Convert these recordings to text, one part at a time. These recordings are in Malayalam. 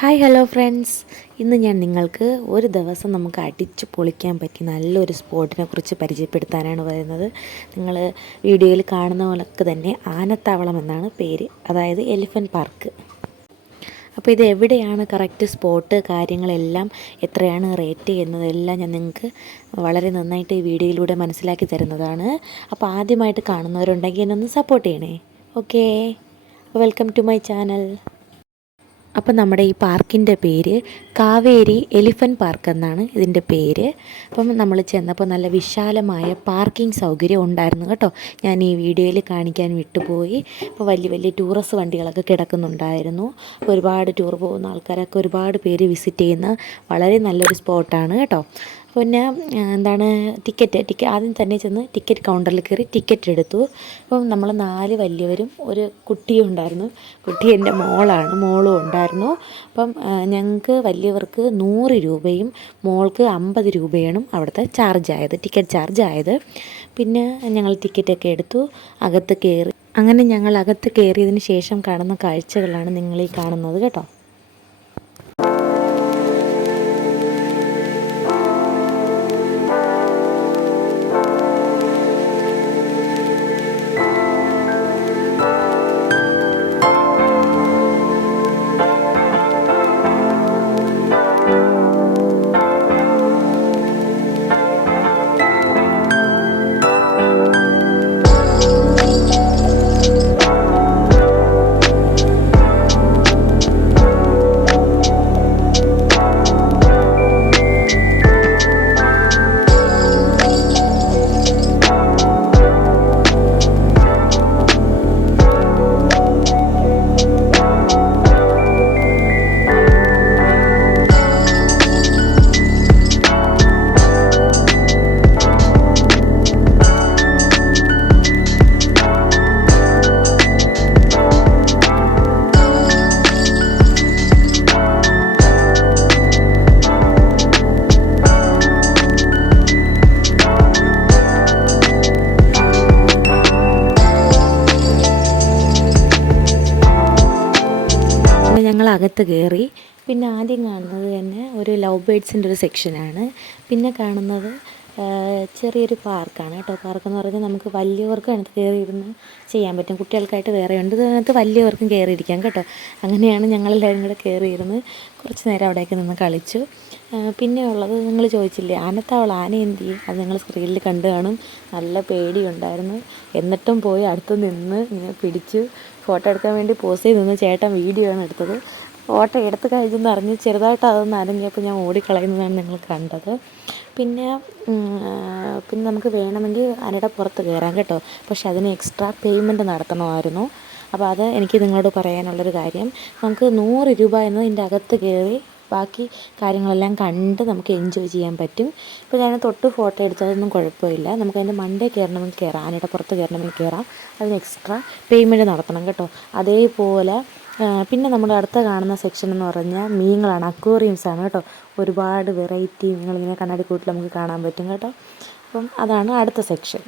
ഹായ് ഹലോ ഫ്രണ്ട്സ്, ഇന്ന് ഞാൻ നിങ്ങൾക്ക് ഒരു ദിവസം നമുക്ക് അടിച്ചു പൊളിക്കാൻ പറ്റിയ നല്ലൊരു സ്പോട്ടിനെ കുറിച്ച് പരിചയപ്പെടുത്താനാണ് വരുന്നത്. നിങ്ങൾ വീഡിയോയിൽ കാണുന്ന പോലൊക്കെ തന്നെ ആനത്താവളം എന്നാണ് പേര്, അതായത് എലിഫൻറ്റ് പാർക്ക്. അപ്പോൾ ഇത് എവിടെയാണ് കറക്റ്റ് സ്പോട്ട്, കാര്യങ്ങളെല്ലാം എത്രയാണ് റേറ്റ് എന്നതെല്ലാം ഞാൻ നിങ്ങൾക്ക് വളരെ നന്നായിട്ട് ഈ വീഡിയോയിലൂടെ മനസ്സിലാക്കി തരുന്നതാണ്. അപ്പോൾ ആദ്യമായിട്ട് കാണുന്നവരുണ്ടെങ്കിൽ എന്നൊന്ന് സപ്പോർട്ട് ചെയ്യണേ. Okay, welcome to my channel. അപ്പം നമ്മുടെ ഈ പാർക്കിൻ്റെ പേര് കാവേരി എലിഫൻറ്റ് പാർക്ക് എന്നാണ് ഇതിൻ്റെ പേര്. അപ്പം നമ്മൾ ചെന്നപ്പോൾ നല്ല വിശാലമായ പാർക്കിംഗ് സൗകര്യം ഉണ്ടായിരുന്നു കേട്ടോ. ഞാൻ ഈ വീഡിയോയിൽ കാണിക്കാൻ വിട്ടുപോയി. അപ്പോൾ വലിയ വലിയ ടൂറിസ്റ്റ് വണ്ടികളൊക്കെ കിടക്കുന്നുണ്ടായിരുന്നു. ഒരുപാട് ടൂർ പോകുന്ന ആൾക്കാരൊക്കെ ഒരുപാട് പേര് വിസിറ്റ് ചെയ്യുന്ന വളരെ നല്ലൊരു സ്പോട്ടാണ് കേട്ടോ. പിന്നെ ടിക്കറ്റ് ആദ്യം തന്നെ ചെന്ന് ടിക്കറ്റ് കൗണ്ടറിൽ കയറി ടിക്കറ്റ് എടുത്തു. അപ്പം നമ്മൾ 4 വലിയവരും ഒരു കുട്ടിയും ഉണ്ടായിരുന്നു. കുട്ടി എൻ്റെ മോളും ഉണ്ടായിരുന്നു. അപ്പം ഞങ്ങൾക്ക് വലിയവർക്ക് 100 രൂപയും മോൾക്ക് 50 രൂപയാണ് അവിടുത്തെ ടിക്കറ്റ് ചാർജ് ആയത്. പിന്നെ ഞങ്ങൾ ടിക്കറ്റൊക്കെ എടുത്തു, അകത്ത് കയറി. അങ്ങനെ ഞങ്ങൾ അകത്ത് കയറിയതിന് ശേഷം കാണുന്ന കാഴ്ചകളാണ് നിങ്ങളീ കാണുന്നത് കേട്ടോ. ഞങ്ങൾ അകത്ത് കയറി. പിന്നെ ആദ്യം കാണുന്നത് തന്നെ ഒരു ലവ് ബേഡ്സിൻ്റെ ഒരു സെക്ഷനാണ്. പിന്നെ കാണുന്നത് ചെറിയൊരു പാർക്കാണ് കേട്ടോ. പാർക്കെന്ന് പറഞ്ഞാൽ നമുക്ക് വലിയവർക്കും അതിനകത്ത് കയറിയിരുന്ന് ചെയ്യാൻ പറ്റും, കുട്ടികൾക്കായിട്ട് വേറെ ഉണ്ട്. ഇതിനകത്ത് വലിയവർക്കും കയറിയിരിക്കാം കേട്ടോ. അങ്ങനെയാണ് ഞങ്ങളെല്ലാവരും കൂടെ കയറിയിരുന്ന് കുറച്ച് നേരം അവിടെയൊക്കെ നിന്ന് കളിച്ചു. പിന്നെ ഉള്ളത് നിങ്ങൾ ചോദിച്ചില്ലേ ആനത്താവളം, ആന എന്ത് ചെയ്യും, അത് നിങ്ങൾ സ്ക്രീനിൽ കണ്ടു കാണും. നല്ല പേടിയുണ്ടായിരുന്നു. എന്നിട്ടും പോയി അടുത്ത് നിന്ന് ഇങ്ങനെ പിടിച്ചു ഫോട്ടോ എടുക്കാൻ വേണ്ടി പോസ് ചെയ്ത് നിന്ന് ചേട്ടൻ വീഡിയോ ആണ് എടുത്തത്. ഫോട്ടോ എടുത്ത് കഴിഞ്ഞെന്ന് അറിഞ്ഞ് ചെറുതായിട്ട് അതൊന്ന് അനങ്ങിയപ്പോൾ ഞാൻ ഓടിക്കളയുന്നതാണ് നിങ്ങൾ കണ്ടത്. പിന്നെ നമുക്ക് വേണമെങ്കിൽ ആനയുടെ പുറത്ത് കയറാം കേട്ടോ. പക്ഷെ അതിന് എക്സ്ട്രാ പേയ്മെൻറ്റ് നടത്തണമായിരുന്നു. അപ്പോൾ അത് എനിക്ക് നിങ്ങളോട് പറയാനുള്ളൊരു കാര്യം, നമുക്ക് 100 രൂപ എന്നതിൻ്റെ അകത്ത് കയറി ബാക്കി കാര്യങ്ങളെല്ലാം കണ്ട് നമുക്ക് എൻജോയ് ചെയ്യാൻ പറ്റും. ഇപ്പോൾ ഞാൻ തൊട്ട് ഫോട്ടോ എടുത്തതൊന്നും കുഴപ്പമില്ല. നമുക്കതിൻ്റെ മണ്ടേ കയറണമെങ്കിൽ കയറാം, ആനയുടെ പുറത്ത് കയറണമെങ്കിൽ കയറാം. അതിന് എക്സ്ട്രാ പേയ്മെൻറ്റ് നടത്തണം കേട്ടോ. അതേപോലെ പിന്നെ നമ്മുടെ അടുത്ത കാണുന്ന സെക്ഷൻ എന്ന് പറഞ്ഞാൽ മീനുകളാണ്, അക്വേറിയംസാണ് കേട്ടോ. ഒരുപാട് വെറൈറ്റി മീനുകളിങ്ങനെ കണ്ണാടിക്കൂട്ടിൽ നമുക്ക് കാണാൻ പറ്റും കേട്ടോ. അപ്പം അതാണ് അടുത്ത സെക്ഷൻ.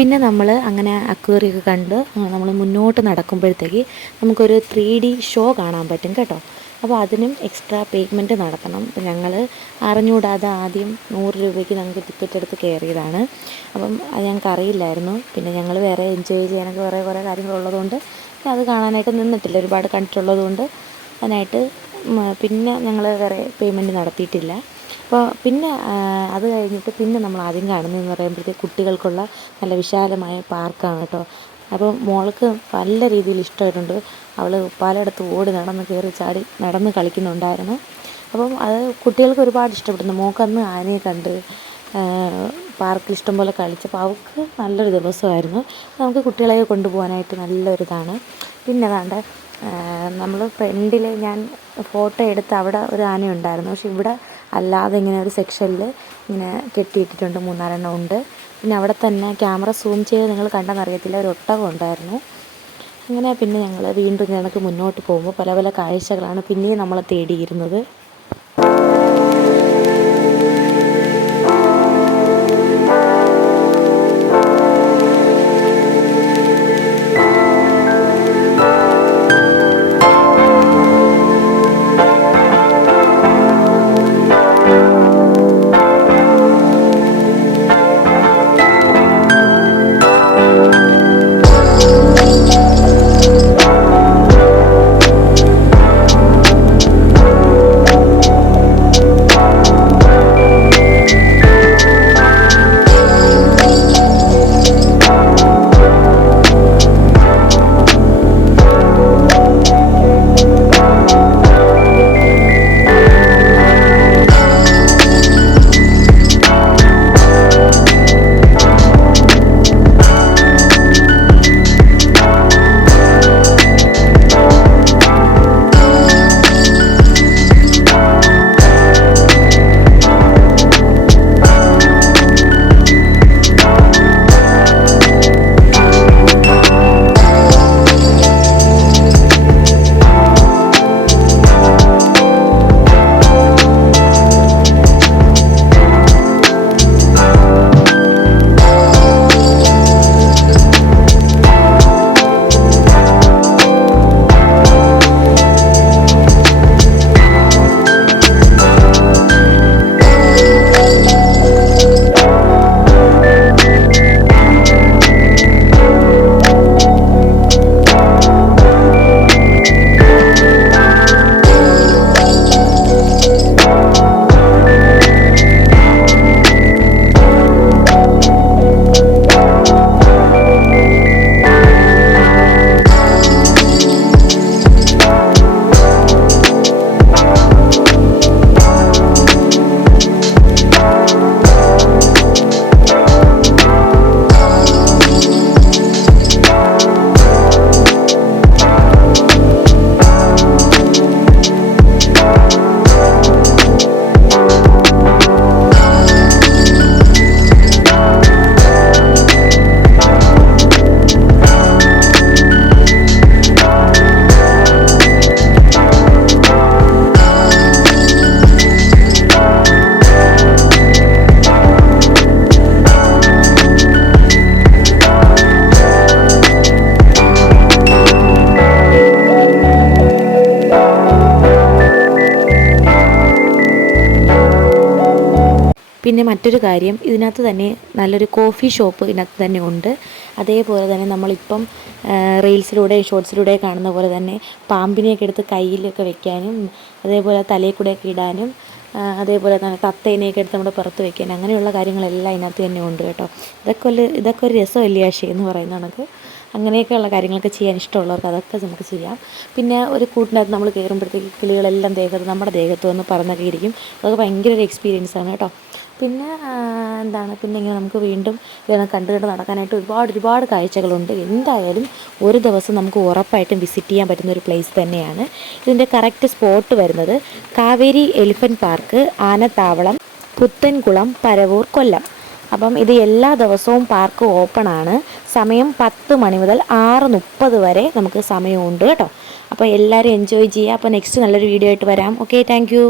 പിന്നെ നമ്മൾ അങ്ങനെ അക്വേറിയൊക്കെ കണ്ട് നമ്മൾ മുന്നോട്ട് നടക്കുമ്പോഴത്തേക്ക് നമുക്കൊരു 3D ഷോ കാണാൻ പറ്റും കേട്ടോ. അപ്പോൾ അതിനും എക്സ്ട്രാ പേയ്മെൻറ്റ് നടത്തണം. അപ്പോൾ ഞങ്ങൾ അറിഞ്ഞുകൂടാതെ ആദ്യം 100 രൂപയ്ക്ക് ഞങ്ങൾക്ക് ടിക്കറ്റ് എടുത്ത് കയറിയതാണ്. അപ്പം അത് ഞങ്ങൾക്ക് അറിയില്ലായിരുന്നു. പിന്നെ ഞങ്ങൾ വേറെ എൻജോയ് ചെയ്യാനൊക്കെ കുറേ കാര്യങ്ങളുള്ളതുകൊണ്ട് അത് കാണാനായിട്ട് നിന്നിട്ടില്ല. ഒരുപാട് കണ്ടിട്ടുള്ളതുകൊണ്ട് അതിനായിട്ട് പിന്നെ ഞങ്ങൾ വേറെ പേയ്മെൻറ്റ് നടത്തിയിട്ടില്ല. അപ്പോൾ പിന്നെ അത് കഴിഞ്ഞിട്ട് പിന്നെ നമ്മൾ ആദ്യം കാണുന്നതെന്ന് പറയുമ്പോഴത്തേക്ക് കുട്ടികൾക്കുള്ള നല്ല വിശാലമായ പാർക്കാണ് കേട്ടോ. അപ്പോൾ മോൾക്ക് നല്ല രീതിയിൽ ഇഷ്ടമായിട്ടുണ്ട്. അവൾ പലയിടത്തും ഓടി നടന്ന് കയറി ചാടി നടന്ന് കളിക്കുന്നുണ്ടായിരുന്നു. അപ്പം അത് കുട്ടികൾക്ക് ഒരുപാട് ഇഷ്ടപ്പെടുന്നു. മോൾക്കന്ന് ആനയെ കണ്ട് പാർക്കിൽ ഇഷ്ടംപോലെ കളിച്ചപ്പോൾ അവൾക്ക് നല്ലൊരു ദിവസമായിരുന്നു. നമുക്ക് കുട്ടികളെ കൊണ്ടുപോകാനായിട്ട് നല്ലൊരിതാണ്. പിന്നെ അതാണ്ട് നമ്മൾ ഫ്രണ്ടിൽ ഞാൻ ഫോട്ടോ എടുത്ത് അവിടെ ഒരു ആന ഉണ്ടായിരുന്നു. പക്ഷെ ഇവിടെ അല്ലാതെ ഇങ്ങനെ ഒരു സെക്ഷനിൽ ഇങ്ങനെ കെട്ടിയിട്ടിട്ടുണ്ട്, 3-4 ഉണ്ട്. പിന്നെ അവിടെ തന്നെ ക്യാമറ സൂം ചെയ്ത് നിങ്ങൾ കണ്ടെന്നറിയത്തില്ല, ഒരു ഒട്ടകം ഉണ്ടായിരുന്നു. അങ്ങനെ പിന്നെ ഞങ്ങൾ വീണ്ടും ഞങ്ങൾക്ക് മുന്നോട്ട് പോകുമ്പോൾ പല പല കാഴ്ചകളാണ് പിന്നെയും നമ്മളെ തേടിയിരുന്നത്. പിന്നെ മറ്റൊരു കാര്യം, ഇതിനകത്ത് തന്നെ നല്ലൊരു കോഫി ഷോപ്പ് ഇതിനകത്ത് തന്നെ ഉണ്ട്. അതേപോലെ തന്നെ നമ്മളിപ്പം റീൽസിലൂടെ ഷോർട്സിലൂടെ കാണുന്ന പോലെ തന്നെ പാമ്പിനെയൊക്കെ എടുത്ത് കയ്യിലൊക്കെ വെക്കാനും അതേപോലെ തലയിൽ കൂടെയൊക്കെ ഇടാനും അതേപോലെ തന്നെ തത്തേനെയൊക്കെ എടുത്ത് നമ്മുടെ പുറത്ത് വയ്ക്കാനും അങ്ങനെയുള്ള കാര്യങ്ങളെല്ലാം ഇതിനകത്ത് തന്നെ ഉണ്ട് കേട്ടോ. ഇതൊക്കെ ഒരു രസമല്ലേ ആശേ എന്ന് പറയുന്ന കണക്ക്. അങ്ങനെയൊക്കെയുള്ള കാര്യങ്ങളൊക്കെ ചെയ്യാൻ ഇഷ്ടമുള്ളവർക്ക് അതൊക്കെ നമുക്ക് ചെയ്യാം. പിന്നെ ഒരു കൂട്ടിനകത്ത് നമ്മൾ കയറുമ്പോഴത്തേക്ക് കിളികളെല്ലാം നമ്മുടെ ദേഹത്ത് വന്ന് പറന്നൊക്കെ ഇരിക്കും. അതൊക്കെ ഭയങ്കര ഒരു എക്സ്പീരിയൻസാണ് കേട്ടോ. പിന്നെ പിന്നെ ഇങ്ങനെ നമുക്ക് വീണ്ടും ഇങ്ങനെ കണ്ട് നടക്കാനായിട്ട് ഒരുപാട് കാഴ്ചകളുണ്ട്. എന്തായാലും ഒരു ദിവസം നമുക്ക് ഉറപ്പായിട്ടും വിസിറ്റ് ചെയ്യാൻ പറ്റുന്ന ഒരു പ്ലേസ് തന്നെയാണ്. ഇതിൻ്റെ കറക്റ്റ് സ്പോട്ട് വരുന്നത് കാവേരി എലിഫൻറ്റ് പാർക്ക്, ആനത്താവളം, പുത്തൻകുളം, പരവൂർ, കൊല്ലം. അപ്പം ഇത് എല്ലാ ദിവസവും പാർക്ക് ഓപ്പൺ ആണ്. സമയം 10 മണി മുതൽ 6:30 വരെ നമുക്ക് സമയമുണ്ട് കേട്ടോ. അപ്പോൾ എല്ലാവരും എൻജോയ് ചെയ്യുക. അപ്പോൾ നെക്സ്റ്റ് നല്ലൊരു വീഡിയോ ആയിട്ട് വരാം. Okay, thank you.